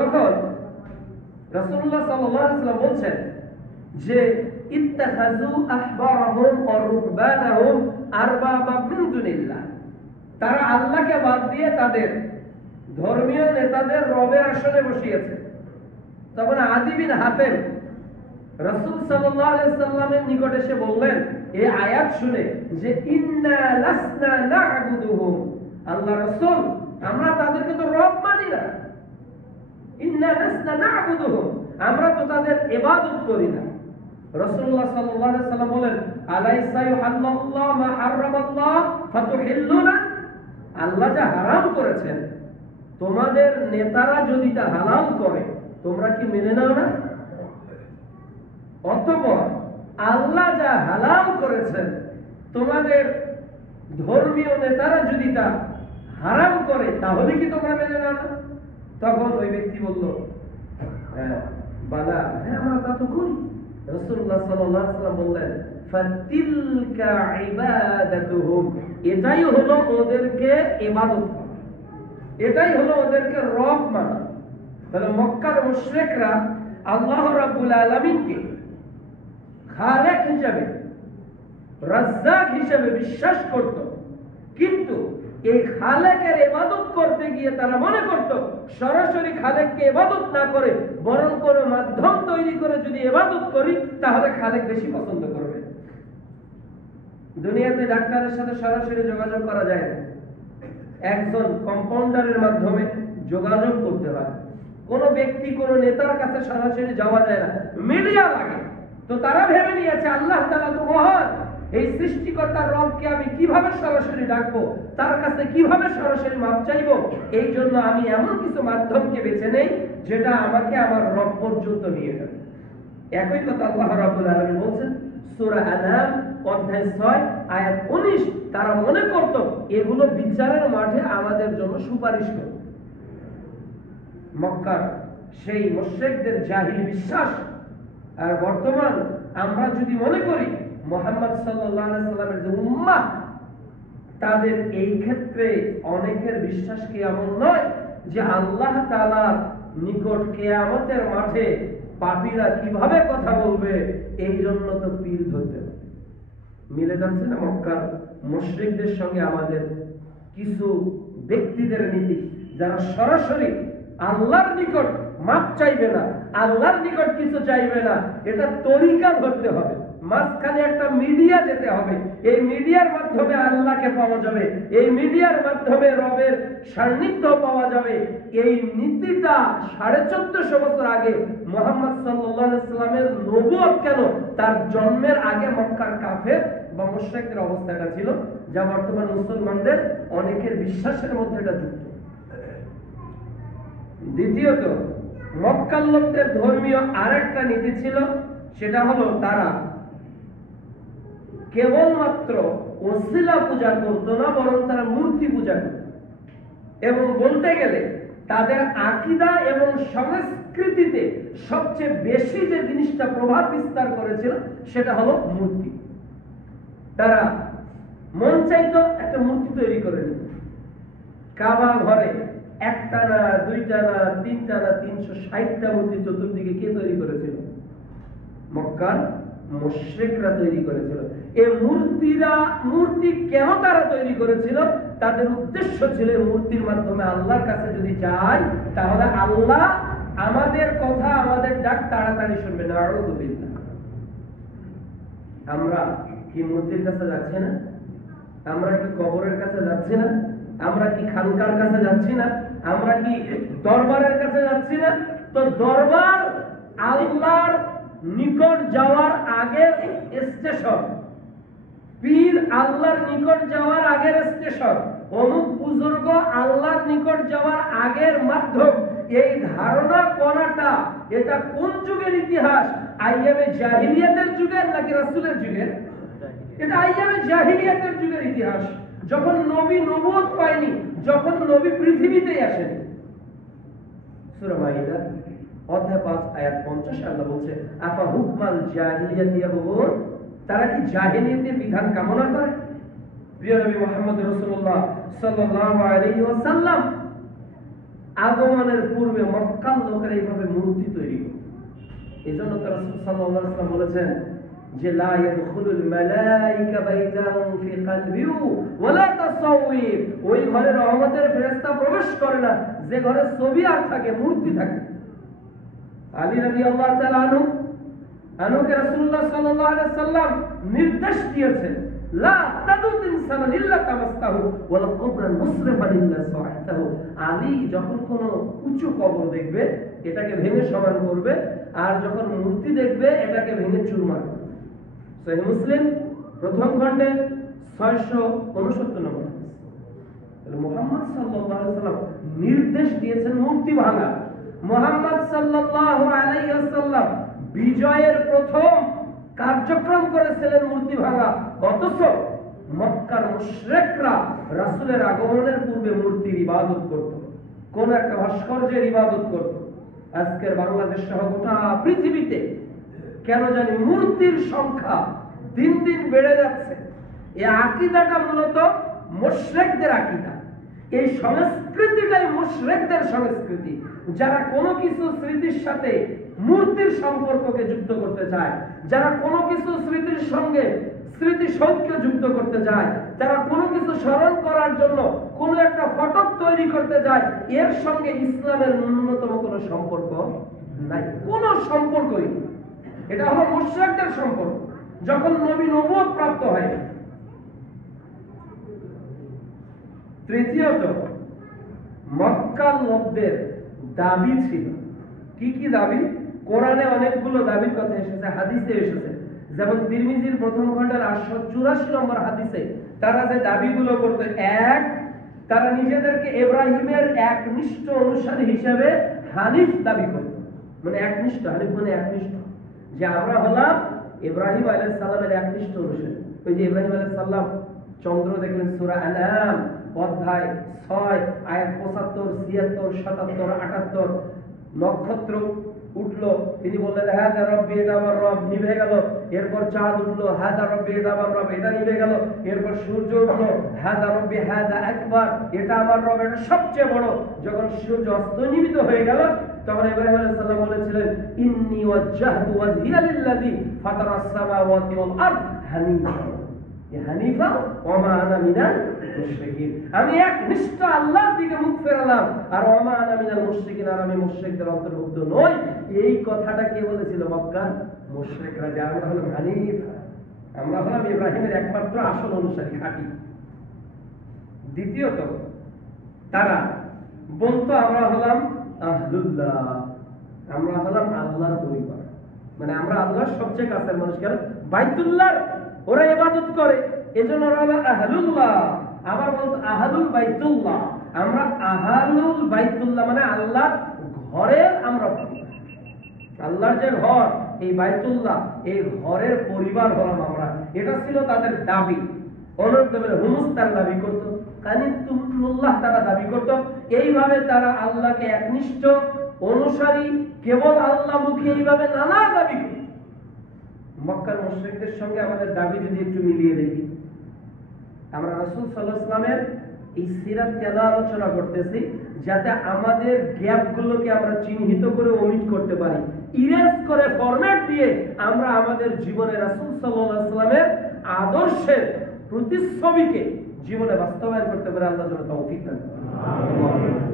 তখন রাসূলুল্লাহ সাল্লাল্লাহু আলাইহি ওয়াসাল্লাম বলছেন যে ইত্তাখাযু আহবারহুম ওয়া রুহবানাহুম আরবাবা মিন দুনিল্লাহ, তারা আল্লাহকে বাদ দিয়ে তাদের ধর্মীয় নেতাদের রবের আসনে বসিয়েছে। তখন আদি বিন হাতেম রাসূল সাল্লাল্লাহু আলাইহি ওয়াসাল্লামের নিকট এসে বললেন এই আয়াত শুনে যে ইন্না লাসনা না'বুদুহুম, আল্লাহ রাসূল আমরা তাদেরকে তো রব মানি না, ইন্না লাসনা না'বুদুহুম আমরা তো তাদের ইবাদত করি না। রাসূলুল্লাহ সাল্লাল্লাহু আলাইহি ওয়াসাল্লাম বলেন আলাইসা ইউহাল্লাল্লাহু মা হারামাল্লাহ ফাতুহিল্লুনা, আল্লাহ যা হারাম করেছেন তোমাদের নেতারা যদি তা হালাল করে তোমরা কি মেনে নাও না? অতঃপর আল্লাহ যা হালাল করেছেন তোমাদের ধর্মীয় নেতারা যদি তা হারাম করে তাহলে কি তোমরা মেনে নাও না? তখন ওই ব্যক্তি বলল বালা, হ্যাঁ আমরা তা তো করি। রাসূলুল্লাহ সাল্লাল্লাহু আলাইহি ওয়াসাল্লাম বললেন ফাতিলকা ইবাদাতুহুম, এটাই হলো ওদেরকে ইবাদত করা, এটাই হলো ওদেরকে রব মানা। তাহলে মক্কার মুশরিকরা আল্লাহ রাব্বুল আলামিনকে খালেক হিসেবে, রাজ্জাক হিসেবে বিশ্বাস করত, কিন্তু এই খালেকের ইবাদত করতে গিয়ে তারা মনে করত সরাসরি খালেককে ইবাদত না করে বরং কোনো মাধ্যম তৈরি করে যদি ইবাদত করি তাহলে খালেক বেশি পছন্দ করবে। দুনিয়াতে ডাক্তারের সাথে সরাসরি যোগাযোগ করা যায় না, একজন কম্পাউন্ডারের মাধ্যমে যোগাযোগ করতে হয়। কোন ব্যক্তি কোন নেতার কাছে সরাসরি যাওয়া যায় না, মিডিয়া লাগে। তো তারা ভেবে নিয়েছে আল্লাহ তাআলা তো মহান, এই সৃষ্টিকর্তার রবকে আমি কিভাবে সরাসরি ডাকবো, তার কাছে কিভাবে সরাসরি মাপ চাইবো, এই জন্য আমি এমন কিছু মাধ্যমকে বেছে নেই যেটা আমাকে আমার রব পর্যন্ত নিয়ে যাবে। একই কথা আল্লাহ রাব্বুল আলামিন বলছেন সূরা আনাম অধ্যায় 6 আয়াত 19, তারা মনে করত এগুলো বিচারের মাঠে আমাদের জন্য সুপারিশ করবে। মক্কার সেই মুশরিকদের জাহিল বিশ্বাস। আর বর্তমান আমরা যদি মনে করি মুহাম্মদ সাল্লাল্লাহু আলাইহি সাল্লামের যে উম্মাহ, তাদের এই ক্ষেত্রে অনেকের বিশ্বাস কি এমন নয় যে আল্লাহ তাআলার নিকট কিয়ামতের মাঠে পাপীরা কিভাবে কথা বলবে, এই জন্য তো পীর ধরতে হবে। মিলে যাচ্ছে না মক্কার মুশরিকদের সঙ্গে আমাদের কিছু ব্যক্তিদের নীতি, যারা সরাসরি আল্লাহর নিকট মাপ চাইবে না, আল্লাহর নিকট কিছু চাইবে না, এটা তরিকা ধরতে হবে, মাঝখানে একটা মিডিয়া যেতে হবে, এই মিডিয়ার মাধ্যমে আল্লাহকে পাওয়া যাবে, এই মিডিয়ার মাধ্যমে রবের সান্নিধ্য পাওয়া যাবে। এই নীতিটা 1450 বছর আগে মুহাম্মদ সাল্লাল্লাহু আলাইহি সাল্লামের নবুয়ত কেন, তার জন্মের আগে মক্কার কাফের বা মুশরিকদের অবস্থাটা ছিল, যা বর্তমান মুসলমানদের অনেকের বিশ্বাসের মধ্যে এটা যুক্ত। দ্বিতীয়ত, মক্কার লোকদের ধর্মীয় আরেকটা নীতি ছিল, সেটা হলো তারা কেবলমাত্র ওসিলা পূজা করতো না, বরং তারা মূর্তি পূজা করত। এবং বলতে গেলে তাদের আকীদা এবং সংস্কৃতিতে সবচেয়ে বেশি যে জিনিসটা প্রভাব বিস্তার করেছিল সেটা হলো মূর্তি। তারা মন চাইতো একটা মূর্তি তৈরি করে নিত। কাবা ঘরে একটা না, দুইটা না, তিনটা না, 360টা মূর্তি চতুর্দিকে কে তৈরি করেছিল? মক্কার মুশরিকরা তৈরি করেছিল। এই মূর্তি কেন তারা তৈরি করেছিল? তাদের উদ্দেশ্য ছিল মূর্তির মাধ্যমে আল্লাহর কাছে যদি যাই তাহলে আল্লাহ আমাদের কথা, আমাদের ডাক তাড়াতাড়ি শুনবে। নাউযু বিল্লাহ। আমরা কি মূর্তির কাছে যাচ্ছি না? আমরা কি কবরের কাছে যাচ্ছি না? আমরা কি খানকার কাছে যাচ্ছি না? আমরা কি দরবারের কাছে যাচ্ছি না? তো দরবার আল্লাহর নিকট যাওয়ার আগের স্টেশন, পীর আল্লাহর নিকট যাওয়ার আগের স্টেশন, অমুক বুজুর্গ আল্লাহর নিকট যাওয়ার আগের মাধ্যম। এই ধারণা করাটা এটা কোন যুগের ইতিহাস? আইয়ামে জাহিলিয়াতের যুগের নাকি রাসূলের যুগের? এটা আইয়ামে জাহিলিয়াতের যুগের ইতিহাস, যখন নবী নবুয়ত পায়নি, যখন নবী পৃথিবীতেই আসেনি। সূরা মাইদা অধ্যায় 5 আয়াত 50 আল্লাহ বলছে আফা হুকমাল জাহিলিয়াতি ইয়াবগুন, তারা কি জাহিলিয়াতের বিধান কামনা করে? প্রিয় নবী মুহাম্মদ রাসূলুল্লাহ সাল্লাল্লাহু আলাইহি ওয়াসাল্লাম আগমনের পূর্বে মক্কার লোকেরা এইভাবে মূর্তি তৈরি করত। এই জন্য তো রাসূল সাল্লাল্লাহু আলাইহি ওয়াসাল্লাম বলেছেন যে লা ইয়াদখুলুল মালাইকা বাইতান ফি কলবিহি ওয়ালা তাসাউইর, ওই ঘরে রহমতের ফেরেশতা প্রবেশ করে না যে ঘরে ছবি আর থাকে, মূর্তি থাকে। আলী রাদিয়াল্লাহু তাআলা আনুকে রাসূলুল্লাহ সাল্লাল্লাহু আলাইহি ওয়াসাল্লাম নির্দেশ দিয়েছেন লা তাদুত ইনসানান ইল্লা তামাসতাহু ওয়ালা কবরান মুসরিফান ইল্লা সাআতাহু। আলী যখন কোন উঁচু কবর দেখবে এটাকে ভেঙে সমান করবে, আর যখন মূর্তি দেখবে এটাকে ভেঙে চুরমার করবে। সহিহ মুসলিম প্রথম খণ্ডে 669 নম্বর হাদিস। তাহলে মুহাম্মদ সাল্লাল্লাহু আলাইহি ওয়াসাল্লাম নির্দেশ দিয়েছেন মূর্তি ভাঙা। মুহাম্মদ সাল্লাল্লাহু আলাইহি ওয়াসাল্লাম বিজয়ের প্রথম কার্যক্রম করেছিলেন মূর্তি ভাঙা, অথচ মক্কার মুশরিকরা রাসূলের আগমনের পূর্বে মূর্তির ইবাদত করত, কোন একটা ভাস্কর্যের ইবাদত করত। আজকের বাংলাদেশ সহ গোটা পৃথিবীতে কেন জানি মূর্তির সংখ্যা দিন দিন বেড়ে যাচ্ছে। এই আকীদাটা মূলত মুশরিকদের আকীদা। এই সংস্কৃতিটাই মুশরিকদের সংস্কৃতি, যারা কোনো কিছু স্মৃতির সাথে মূর্তির সম্পর্ককে যুক্ত করতে চায়, যারা কোনো কিছু স্মৃতির সঙ্গে স্মৃতিসৌধকে যুক্ত করতে চায়, যারা কোনো কিছু স্মরণ করার জন্য কোনো একটা ফটক তৈরি করতে চায়, এর সঙ্গে ইসলামের ন্যূনতম কোনো সম্পর্ক নাই, কোনো সম্পর্কই নেই। এটা হলো মুশরিকদের সম্পর্ক। যখন নবী নবুয়ত প্রাপ্ত হয়। তৃতীয়ত, মক্কার লোকদের দাবি ছিল। কি কি দাবি? কোরআনে অনেকগুলো দাবির কথা এসেছে, হাদিসে এসেছে। যেমন তিরমিজির প্রথম খণ্ডের 884 নম্বর হাদিসে তারা যে দাবিগুলো করত, এক, তারা নিজেদেরকে ইব্রাহিমের একনিষ্ঠ অনুসারী হিসেবে হানিফ দাবি করত। মানে একনিষ্ঠ, হানিফ মানে একনিষ্ঠ, যে আমরা হলাম ইব্রাহিম আলাইহিস সালামের একনিষ্ঠ অনুসারী। ওই যে ইব্রাহিম আলাইহিস সালাম চন্দ্র দেখলেন সূরা আনাম অধ্যায় 6 আয়াত 75, 76, 77, 78, নক্ষত্র উঠলো, তিনি বললেন হাদা রব্বি, এটা আমার রব, নিভে গেল। এরপর চাঁদ উঠলো, হাদা রব্বি, এটা আমার রব, এটা নিভে গেল। এরপর সূর্য উঠলো, হাদা রব্বি হাদা আকবার, এটা আমার রব, এটা সবচেয়ে বড়। যখন সূর্য অস্তমিত হয়ে গেল তখন ইব্রাহিম আলাইহিস সালাম বলেছিলেন ইন্নী ওয়াজ্জাহতু ওয়াজহিয়া লিল্লাযী ফাতারাস সামাওয়াতি ওয়াল আরদ হানিফা, হানিফা ওয়া মা আনা মিনাল মুশরিকিন, আমি একনিষ্ঠ আল্লাহর দিকে মুখ ফেরালাম, আর ওয়া মা আনা মিনাল মুশরিকিন, আর আমি মুশরিকদের অন্তর্ভুক্ত নই। এই কথাটা কে বলেছিল? মক্কার মুশরিকরা, যে আমরা হলাম হানিফ, আমরা হলাম ইব্রাহিমের একমাত্র আসল অনুসারী, খাঁটি। দ্বিতীয়ত, তারা বলতো আমরা হলাম আহলুল্লাহ, আমরা হলাম আল্লাহর পরিবার, মানে আমরা আল্লাহর সবচেয়ে কাছের মানুষ। কেন? বাইতুল্লাহর ওরা ইবাদত করে, এজন্য ওরা হলো আহলুল্লাহ। আবার বলতো আহলুল বাইতুল্লাহ, আমরা আহলুল বাইতুল্লাহ, মানে আল্লাহর ঘরের আমরা পরিবার। আল্লাহর যে ঘর, এই বাইতুল্লাহ, এই ঘরের পরিবার হলাম আমরা। এটা ছিল তাদের দাবি। অনুরূপভাবে হুমুস তারা দাবি করত, কানিতুল্লাহ তারা দাবি করত। এইভাবে তারা আল্লাহকে একনিষ্ঠ অনুসারী, কেবল আল্লাহমুখী, এইভাবে নানা দাবি করত। মক্কার মুশরিকদের সঙ্গে আমাদের দাবি যদি একটু মিলিয়ে দেখি, আমরা রাসূল সাল্লাল্লাহু আলাইহি ওয়াসাল্লামের এই সিরাত কেন আলোচনা করতেছি, যাতে আমাদের গ্যাপগুলোকে আমরা চিহ্নিত করে ওমিট করতে পারি, ইরেজ করে ফরম্যাট দিয়ে আমরা আমাদের জীবনে রাসূল সাল্লাল্লাহু আলাইহি ওয়াসাল্লামের আদর্শের প্রতিচ্ছবিকে জীবনে বাস্তবায়ন করতে পারি। আল্লাহ যেন তৌফিক দান করেন।